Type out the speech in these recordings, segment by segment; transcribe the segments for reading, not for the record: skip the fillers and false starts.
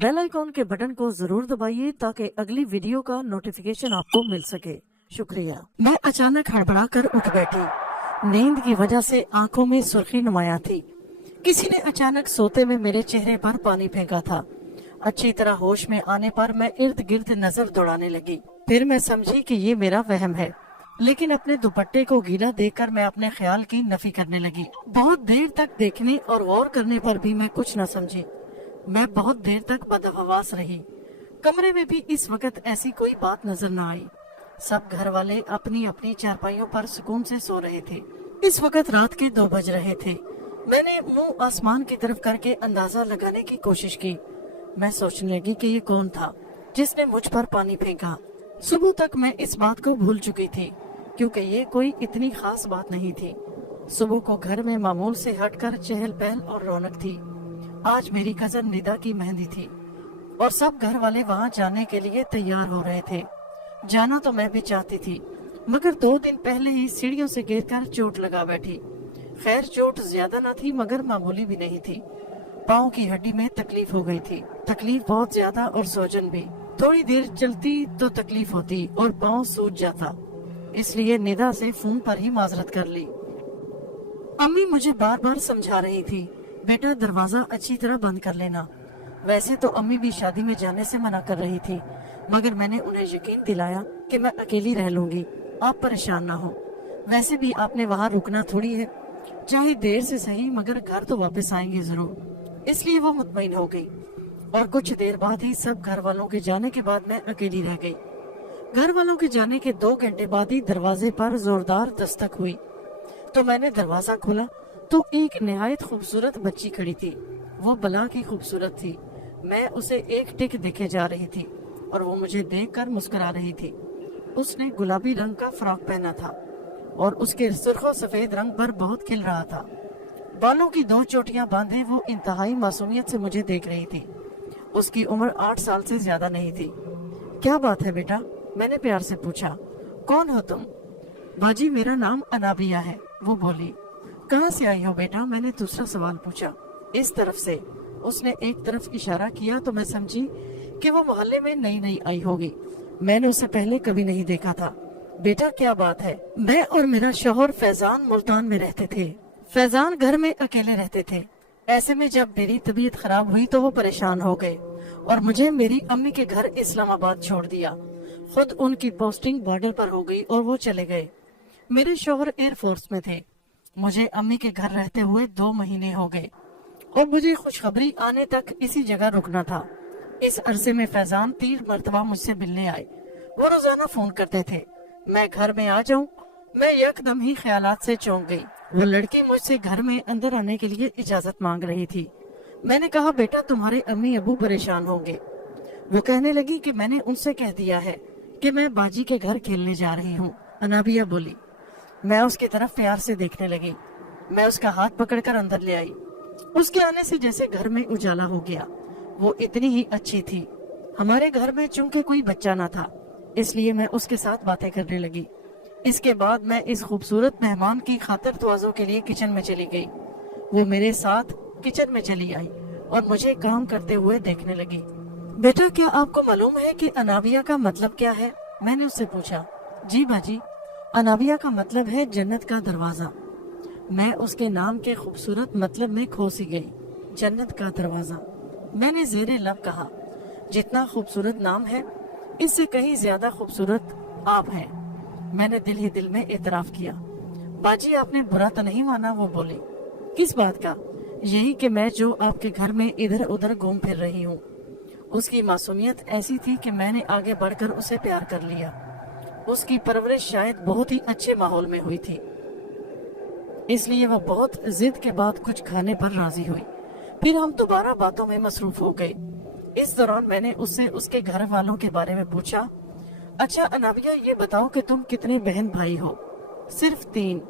Bell icon के button को जरूर दबाइए ताकि अगली वीडियो का नोटिफिकेशन आपको मिल सके। शुक्रिया। मैं अचानक हड़बड़ा कर उठ बैठी। नींद की वजह से आंखों में सुर्खी नुमाया थी। किसी ने अचानक सोते में मेरे चेहरे पर पानी फेंका था। अच्छी तरह होश में आने पर मैं इर्द गिर्द नजर दौड़ाने लगी। फिर मैं समझी कि ये मेरा वहम है, लेकिन अपने दुपट्टे को गीला देखकर मैं अपने ख्याल की नफी करने लगी। बहुत देर तक देखने और गौर करने पर भी मैं कुछ न समझी। मैं बहुत देर तक बदहवास रही। कमरे में भी इस वक्त ऐसी कोई बात नजर न आई। सब घर वाले अपनी अपनी चारपाइयों पर सुकून से सो रहे थे। इस वक्त रात के 2 बज रहे थे। मैंने मुंह आसमान की तरफ करके अंदाजा लगाने की कोशिश की। मैं सोचने लगी कि ये कौन था जिसने मुझ पर पानी फेंका। सुबह तक मैं इस बात को भूल चुकी थी, क्योंकि ये कोई इतनी खास बात नहीं थी। सुबह को घर में मामूल से हटकर चहल पहल और रौनक थी। आज मेरी कजन निदा की मेहंदी थी और सब घर वाले वहाँ जाने के लिए तैयार हो रहे थे। जाना तो मैं भी चाहती थी, मगर 2 दिन पहले ही सीढ़ियों से गिरकर चोट लगा बैठी। खैर चोट ज्यादा न थी मगर मामूली भी नहीं थी। पाँव की हड्डी में तकलीफ हो गई थी। तकलीफ बहुत ज्यादा और सोजन भी। थोड़ी देर चलती तो तकलीफ होती और पाँव सूज जाता, इसलिए निदा से फोन पर ही माजरत कर ली। अम्मी मुझे बार बार समझा रही थी, बेटा दरवाजा अच्छी तरह बंद कर लेना। वैसे तो अम्मी भी शादी में जाने से मना कर रही थी, मगर मैंने उन्हें यकीन दिलाया कि मैं अकेली रह लूंगी, आप परेशान ना हो। वैसे भी आपने वहाँ रुकना थोड़ी है, चाहे देर से सही मगर घर तो वापस आएंगे जरूर। इसलिए वो मुतमईन हो गई। और कुछ देर बाद ही सब घर वालों के जाने के बाद मैं अकेली रह गई। घर वालों के जाने के 2 घंटे बाद ही दरवाजे पर जोरदार दस्तक हुई। तो मैंने दरवाजा खोला तो एक निहायत खूबसूरत बच्ची खड़ी थी। वो बला की खूबसूरत थी। मैं उसे एक टिक देखे जा रही थी और वो मुझे देखकर मुस्कुरा रही थी। उसने गुलाबी रंग का फ्रॉक पहना था और उसके सुर्खो सफेद रंग पर बहुत खिल रहा था। बालों की 2 चोटियां बांधे वो इंतहाई मासूमियत से मुझे देख रही थी। उसकी उम्र 8 साल से ज्यादा नहीं थी। क्या बात है बेटा, मैंने प्यार से पूछा। कौन हो तुम? बाजी मेरा नाम अनाबिया है, वो बोली। कहाँ से आई हो बेटा? मैंने दूसरा सवाल पूछा। इस तरफ से। उसने एक तरफ इशारा किया तो मैं समझी कि वो मोहल्ले में नई नई आई होगी। मैंने उसे पहले कभी नहीं देखा था। बेटा क्या बात है? मैं और मेरा शौहर फैजान मुल्तान में रहते थे। फैजान घर में अकेले रहते थे। ऐसे में जब मेरी तबीयत खराब हुई तो वो परेशान हो गए और मुझे मेरी अम्मी के घर इस्लामाबाद छोड़ दिया। खुद उनकी पोस्टिंग बॉर्डर पर हो गई और वो चले गए। मेरे शौहर एयरफोर्स में थे। मुझे अम्मी के घर रहते हुए 2 महीने हो गए और मुझे खुशखबरी आने तक इसी जगह रुकना था। इस अरसे में फैजान 3 मरतबा मुझसे मिलने आए। वो रोजाना फोन करते थे। मैं घर में आ जाऊं, मैं यकदम ही ख्यालात से चौंक गई। वो लड़की मुझसे घर में अंदर आने के लिए इजाजत मांग रही थी। मैंने कहा बेटा तुम्हारे अम्मी अबू परेशान होंगे। वो कहने लगी कि मैंने उनसे कह दिया है कि मैं बाजी के घर खेलने जा रही हूँ। अनाबिया बोली। मैं उसकी तरफ प्यार से देखने लगी। मैं उसका हाथ पकड़कर अंदर ले आई। उसके आने से जैसे घर में उजाला हो गया। वो इतनी ही अच्छी थी। हमारे घर में चूंकि कोई बच्चा ना था, इसलिए मैं उसके साथ बातें करने लगी। इसके बाद मैं इस खूबसूरत मेहमान की खातिर तवाज़ो के लिए किचन में चली गई। वो मेरे साथ किचन में चली आई और मुझे काम करते हुए देखने लगी। बेटा क्या आपको मालूम है कि अनाबिया का मतलब क्या है? मैंने उससे पूछा। जी बाजी, अनाबिया का मतलब है जन्नत का दरवाजा। मैं उसके नाम के खूबसूरत मतलब में खो सी गई। जन्नत का दरवाजा। मैंने ज़ेरे लब कहा, जितना खूबसूरत नाम है इससे कहीं ज्यादा खूबसूरत आप हैं। मैंने दिल ही दिल में एतराफ किया। बाजी आपने बुरा तो नहीं माना? वो बोली। किस बात का? यही कि मैं जो आपके घर में इधर उधर घूम फिर रही हूँ। उसकी मासूमियत ऐसी थी कि मैंने आगे बढ़कर उसे प्यार कर लिया। उसकी परवरिश शायद बहुत ही अच्छे माहौल में हुई थी, इसलिए वह बहुत जिद के बाद कुछ खाने पर राजी हुई। फिर हम दोबारा बातों में मसरूफ हो गए। इस दौरान मैंने उससे उसके घर वालों के बारे में पूछा। अच्छा अनाबिया ये बताओ कि तुम कितने बहन भाई हो? सिर्फ 3,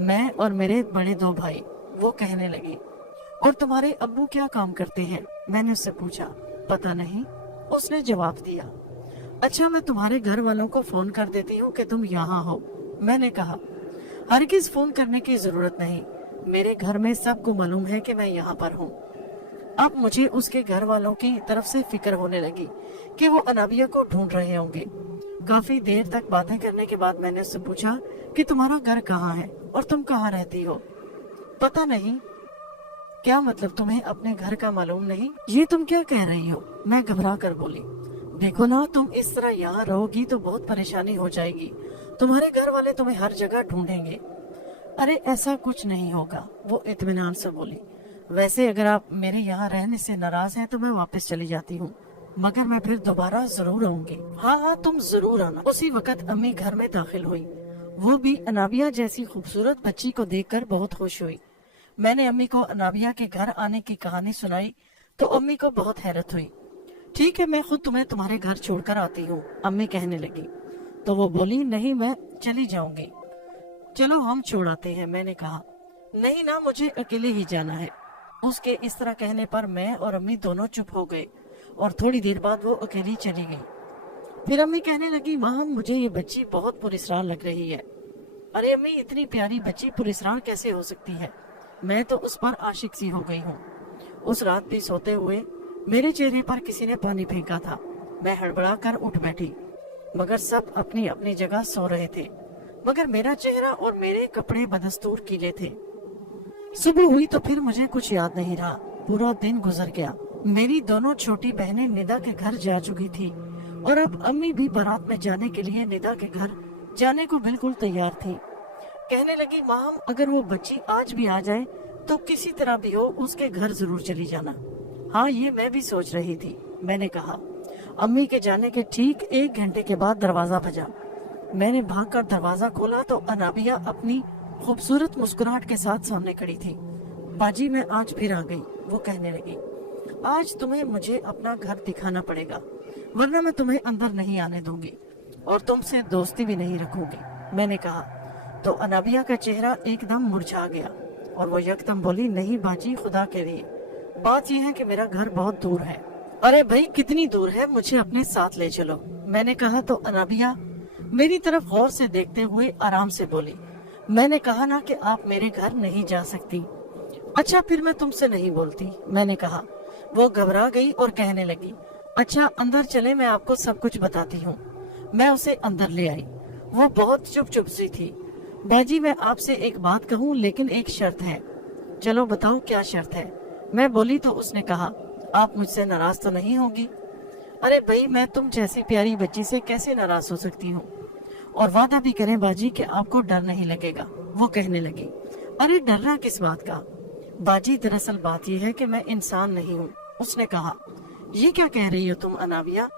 मैं और मेरे बड़े 2 भाई, वो कहने लगी। और तुम्हारे अब्बू क्या काम करते हैं? मैंने उससे पूछा। पता नहीं, उसने जवाब दिया। अच्छा मैं तुम्हारे घर वालों को फोन कर देती हूँ कि तुम यहाँ हो। मैंने कहा हरगिज फोन करने की जरूरत नहीं, मेरे घर में सबको मालूम है कि मैं यहाँ पर हूँ। अब मुझे उसके घर वालों की तरफ से फिक्र होने लगी कि वो अनाबिया को ढूंढ रहे होंगे। काफी देर तक बातें करने के बाद मैंने उससे पूछा कि तुम्हारा घर कहाँ है और तुम कहाँ रहती हो? पता नहीं। क्या मतलब तुम्हें अपने घर का मालूम नहीं? ये तुम क्या कह रही हो? मैं घबरा कर बोली। देखो ना, तुम इस तरह यहाँ रहोगी तो बहुत परेशानी हो जाएगी। तुम्हारे घर वाले तुम्हें हर जगह ढूंढेंगे। अरे ऐसा कुछ नहीं होगा, वो इत्मीनान से बोली। वैसे अगर आप मेरे यहाँ रहने से नाराज हैं तो मैं वापस चली जाती हूँ, मगर मैं फिर दोबारा जरूर आऊंगी। हाँ हाँ, तुम जरूर आना। उसी वक्त अम्मी घर में दाखिल हुई। वो भी अनाबिया जैसी खूबसूरत बच्ची को देखकर बहुत खुश हुई। मैंने अम्मी को अनाबिया के घर आने की कहानी सुनाई तो अम्मी को बहुत हैरत हुई। ठीक है, मैं खुद तुम्हें तुम्हारे घर छोड़कर आती हूँ, अम्मी कहने लगी। तो वो बोली, नहीं मैं चली जाऊंगी। चलो हम छोड़ आते हैं, मैंने कहा। नहीं ना, मुझे अकेले ही जाना है। उसके इस तरह कहने पर मैं और अम्मी दोनों चुप हो गए और थोड़ी देर बाद वो अकेली चली गई। फिर अम्मी कहने लगी, माँ मुझे ये बच्ची बहुत पुरस्कार लग रही है। अरे अम्मी, इतनी प्यारी बच्ची पुरस्कार कैसे हो सकती है? मैं तो उस पर आशिक सी हो गई हूँ। उस रात भी सोते हुए मेरे चेहरे पर किसी ने पानी फेंका था। मैं हड़बड़ा कर उठ बैठी, मगर सब अपनी अपनी जगह सो रहे थे, मगर मेरा चेहरा और मेरे कपड़े बदस्तूर गीले थे। सुबह हुई तो फिर मुझे कुछ याद नहीं रहा। पूरा दिन गुजर गया। मेरी दोनों छोटी बहनें निदा के घर जा चुकी थी और अब अम्मी भी बारात में जाने के लिए निदा के घर जाने को बिल्कुल तैयार थी। कहने लगी, माम अगर वो बच्ची आज भी आ जाए तो किसी तरह भी हो उसके घर जरूर चली जाना। हाँ, ये मैं भी सोच रही थी, मैंने कहा। अम्मी के जाने के ठीक 1 घंटे के बाद दरवाजा बजा। मैंने भागकर दरवाजा खोला तो अनाबिया अपनी खूबसूरत मुस्कुराहट के साथ सामने खड़ी थी। बाजी मैं आज फिर आ गई, वो कहने लगी। आज तुम्हें मुझे अपना घर दिखाना पड़ेगा, वरना मैं तुम्हें अंदर नहीं आने दूंगी और तुमसे दोस्ती भी नहीं रखूंगी, मैंने कहा। तो अनाबिया का चेहरा एकदम मुरझा गया और वो यकदम बोली, नहीं बाजी, खुदा के लिए बात यह है कि मेरा घर बहुत दूर है। अरे भाई, कितनी दूर है? मुझे अपने साथ ले चलो, मैंने कहा। तो अनाबिया मेरी तरफ गौर से देखते हुए आराम से बोली, मैंने कहा ना कि आप मेरे घर नहीं जा सकती। अच्छा, फिर मैं तुमसे नहीं बोलती, मैंने कहा। वो घबरा गई और कहने लगी, अच्छा अंदर चले, मैं आपको सब कुछ बताती हूँ। मैं उसे अंदर ले आई। वो बहुत चुप चुप सी थी। बाजी मैं आपसे एक बात कहूँ, लेकिन एक शर्त है। चलो बताओ क्या शर्त है, मैं बोली। तो उसने कहा, आप मुझसे नाराज तो नहीं होगी? अरे भाई, मैं तुम जैसी प्यारी बच्ची से कैसे नाराज हो सकती हूँ? और वादा भी करें बाजी कि आपको डर नहीं लगेगा, वो कहने लगी। अरे डरना किस बात का? बाजी दरअसल बात यह है कि मैं इंसान नहीं हूँ, उसने कहा। ये क्या कह रही हो तुम अनाबिया?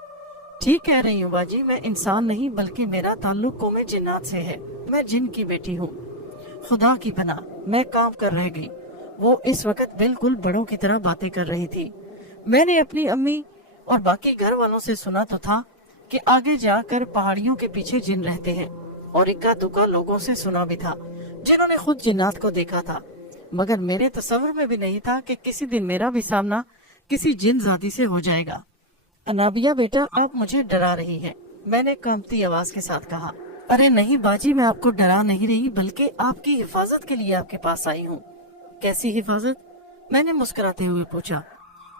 ठीक कह रही हूँ बाजी, मैं इंसान नहीं बल्कि मेरा ताल्लुक कौमे जिन्नात से है। मैं जिन की बेटी हूँ। खुदा की पनाह, मैं काम कर रह गई। वो इस वक्त बिल्कुल बड़ों की तरह बातें कर रही थी। मैंने अपनी अम्मी और बाकी घर वालों से सुना तो था कि आगे जाकर पहाड़ियों के पीछे जिन रहते हैं, और इक्का दुक्का लोगों से सुना भी था जिन्होंने खुद जिन्नात को देखा था, मगर मेरे तस्वर में भी नहीं था कि किसी दिन मेरा भी सामना किसी जिन जाति से हो जाएगा। अनाबिया बेटा, आप मुझे डरा रही हैं, मैंने कांपती आवाज के साथ कहा। अरे नहीं बाजी, मैं आपको डरा नहीं रही, बल्कि आपकी हिफाजत के लिए आपके पास आई हूँ। कैसी हिफाजत? मैंने मुस्कुराते हुए पूछा।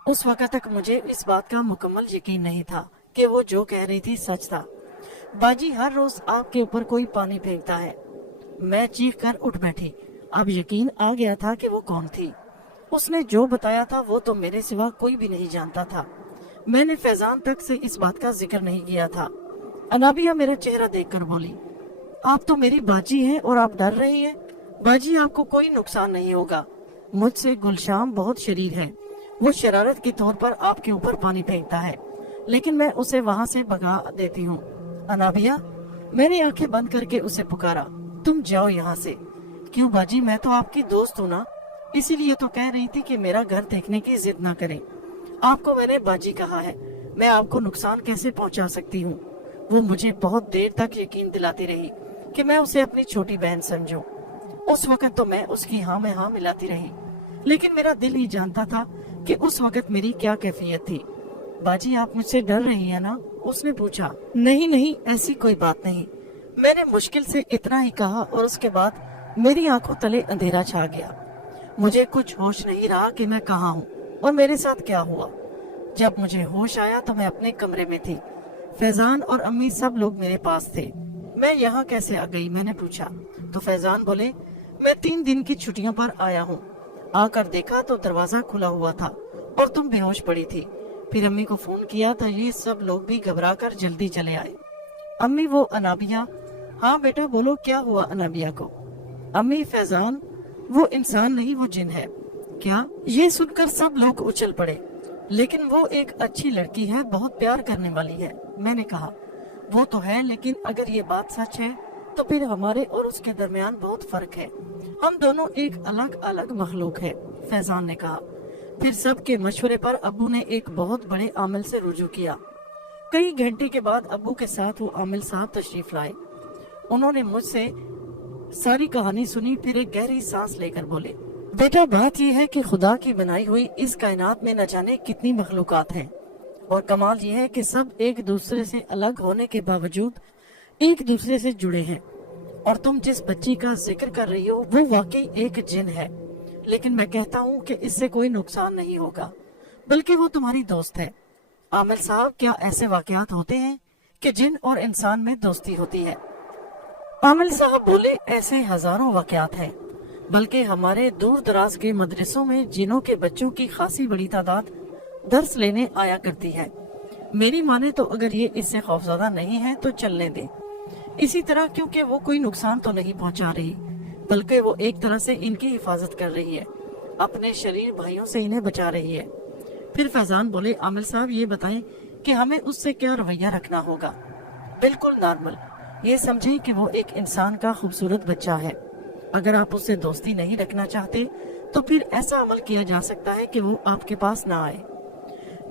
उस वक्त तक मुझे इस बात का मुकम्मल यकीन नहीं था कि वो जो कह रही थी सच था। बाजी हर रोज आपके ऊपर कोई पानी फेंकता है। मैं चीख कर उठ बैठी। अब यकीन आ गया था कि वो कौन थी। उसने जो बताया था वो तो मेरे सिवा कोई भी नहीं जानता था। मैंने फैजान तक से इस बात का जिक्र नहीं किया था। अनाबिया मेरा चेहरा देखकर बोली, आप तो मेरी बाजी हैं और आप डर रही हैं। बाजी आपको कोई नुकसान नहीं होगा। मुझसे गुलशाम बहुत शरीर है। वो शरारत के तौर पर आपके ऊपर पानी फेंकता है, लेकिन मैं उसे वहाँ से भगा देती हूँ। अनाबिया, मैंने आंखें बंद करके उसे पुकारा, तुम जाओ यहाँ से। क्यों बाजी, मैं तो आपकी दोस्त हूँ ना, इसीलिए तो कह रही थी कि मेरा घर देखने की जिद ना करें। आपको मैंने बाजी कहा है, मैं आपको नुकसान कैसे पहुँचा सकती हूँ। वो मुझे बहुत देर तक यकीन दिलाती रही कि मैं उसे अपनी छोटी बहन समझूं। उस वक्त तो मैं उसकी हाँ में हाँ मिलाती रही, लेकिन मेरा दिल ही जानता था कि उस वक्त मेरी क्या कैफियत थी। बाजी आप मुझसे डर रही है ना, उसने पूछा। नहीं नहीं, ऐसी कोई बात नहीं, मैंने मुश्किल से इतना ही कहा और उसके बाद मेरी आंखों तले अंधेरा छा गया। मुझे कुछ होश नहीं रहा कि मैं कहाँ हूँ। और मेरे साथ क्या हुआ। जब मुझे होश आया तो मैं अपने कमरे में थी। फैजान और अम्मी सब लोग मेरे पास थे। मैं यहाँ कैसे आ गई, मैंने पूछा। तो फैजान बोले, मैं 3 दिन की छुट्टियों पर आया हूँ। आकर देखा तो दरवाजा खुला हुआ था और तुम बेहोश पड़ी थी। फिर अम्मी को फोन किया तो ये सब लोग भी घबरा कर जल्दी चले आए। अम्मी, वो अनाबिया। हाँ बेटा बोलो, क्या हुआ अनाबिया को। अम्मी, फैजान वो इंसान नहीं, वो जिन है। क्या? ये सुनकर सब लोग उछल पड़े। लेकिन वो एक अच्छी लड़की है, बहुत प्यार करने वाली है। मैंने कहा, वो तो है, लेकिन अगर ये बात सच है तो फिर हमारे और उसके दरमियान बहुत फर्क है। हम दोनों एक अलग अलग मखलूक है, फैजान ने कहा। फिर सबके मशवरे पर अब्बू ने एक बहुत बड़े आमिल से रुजू किया। कई घंटे के बाद अब्बू के साथ वो आमिल साहब तशरीफ लाए। उन्होंने मुझसे सारी कहानी सुनी, फिर एक गहरी सांस लेकर बोले, बेटा बात यह है कि खुदा की बनाई हुई इस कायनात में न जाने कितनी मखलूकात हैं, और कमाल यह है कि सब एक दूसरे से अलग होने के बावजूद एक दूसरे से जुड़े हैं। और तुम जिस बच्ची का जिक्र कर रही हो वो वाकई एक जिन है, लेकिन मैं कहता हूँ कि इससे कोई नुकसान नहीं होगा, बल्कि वो तुम्हारी दोस्त है। आमिल साहब, क्या ऐसे वाकयात होते हैं कि जिन और इंसान में दोस्ती होती है? आमिल साहब बोले, ऐसे हजारों वाकयात हैं, बल्कि हमारे दूर दराज के मदरसों में जिनों के बच्चों की खासी बड़ी तादाद दर्स लेने आया करती है। मेरी माने तो अगर ये इससे खौफजदा नहीं है तो चलने दे। इसी तरह, क्योंकि वो कोई नुकसान तो नहीं पहुंचा रही, बल्कि वो एक तरह से इनकी हिफाजत कर रही है, अपने शरीर भाइयों से इन्हें बचा रही है। फिर फैजान बोले, आमिल साहब ये बताएं कि हमें उससे क्या रवैया रखना होगा। बिल्कुल नॉर्मल, ये समझें कि वो एक इंसान का खूबसूरत बच्चा है। अगर आप उससे दोस्ती नहीं रखना चाहते तो फिर ऐसा अमल किया जा सकता है कि वो आपके पास ना आए।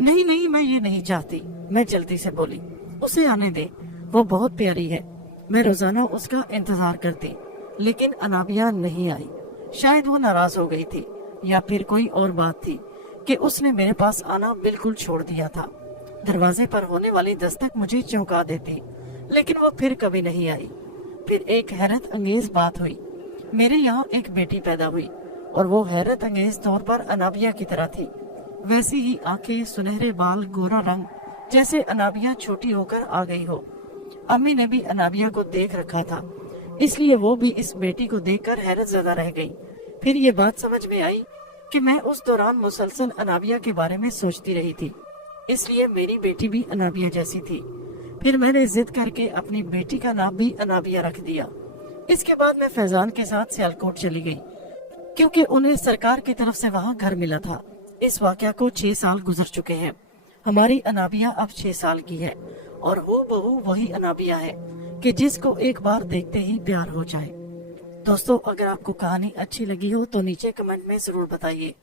नहीं नहीं, मैं ये नहीं चाहती, मैं जल्दी से बोली। उसे आने दे, वो बहुत प्यारी है। मैं रोजाना उसका इंतजार करती, लेकिन अनाबिया नहीं आई। शायद वो नाराज हो गई थी, या फिर कोई और बात थी कि उसने मेरे पास आना बिल्कुल छोड़ दिया था। दरवाजे पर होने वाली दस्तक मुझे चौंका देती, लेकिन वो फिर कभी नहीं आई। फिर एक हैरत अंगेज बात हुई। मेरे यहाँ एक बेटी पैदा हुई, और वो हैरत अंगेज तौर पर अनाबिया की तरह थी। वैसी ही आंखें, सुनहरे बाल, गोरा रंग, जैसे अनाबिया छोटी होकर आ गई हो। अम्मी ने भी अनाबिया को देख रखा था, इसलिए वो भी इस बेटी को देखकर हैरत ज़दा रह गई। फिर ये बात समझ में आई कि मैं उस दौरान मुसलसल अनाबिया के बारे में सोचती रही थी, इसलिए मेरी बेटी भी अनाबिया जैसी थी। फिर मैंने जिद करके अपनी बेटी का नाम भी अनाबिया रख दिया। इसके बाद मैं फैजान के साथ सियालकोट चली गई, क्योंकि उन्हें सरकार की तरफ से वहाँ घर मिला था। इस वाकया को 6 साल गुजर चुके हैं। हमारी अनाबिया अब 6 साल की है, और वो बहू वही अनाबिया है कि जिसको एक बार देखते ही प्यार हो जाए। दोस्तों, अगर आपको कहानी अच्छी लगी हो तो नीचे कमेंट में जरूर बताइए।